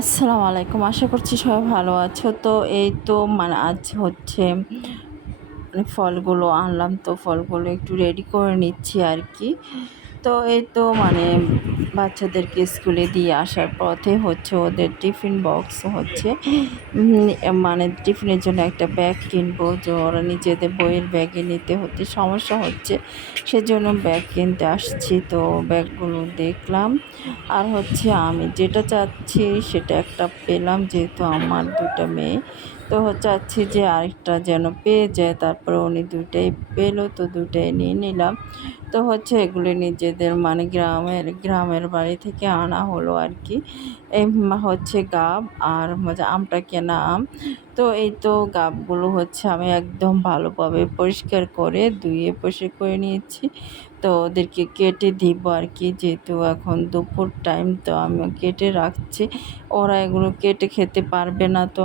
আসসালামু আলাইকুম। আশা করছি সবাই ভালো আছো। তো এই তো মানে আজ হচ্ছে মানে ফলগুলো আনলাম। তো ফলগুলো একটু রেডি করে নিচ্ছি আর কি। তো এই তো মানে বাচ্চাদেরকে স্কুলে দিয়ে আসার পথে হচ্ছে ওদের টিফিন বক্স হচ্ছে। মানে টিফিনের জন্য একটা ব্যাগ কিনবো, যে ওরা নিজেদের বইয়ের ব্যাগে নিতে হতে সমস্যা হচ্ছে। সেজন্য ব্যাগ কিনতে আসছি, তো ব্যাগগুলো দেখলাম। আর হচ্ছে আমি যেটা চাচ্ছি সেটা একটা পেলাম, যেহেতু আমার দুটো মেয়ে। তো চাচ্ছি যে আরেকটা যেন পেয়ে যায়, তারপরে উনি দুইটাই পেল, তো দুইটাই নিয়ে নিলাম। তো হচ্ছে এগুলি নিজেদের মানে গ্রামের গ্রামের বাড়ি থেকে আনা হলো আর কি। এই হচ্ছে গাব আর হচ্ছে আমটা কেনা আম। তো এই তো গাবগুলো হচ্ছে আমি একদম ভালোভাবে পরিষ্কার করে ধুয়ে পরিষ্কার করে নিয়েছি। তো ওদেরকে কেটে দিব আর কি, যেহেতু এখন দুপুর টাইম তো আমি কেটে রাখছি। ওরা এগুলো কেটে খেতে পারবে না তো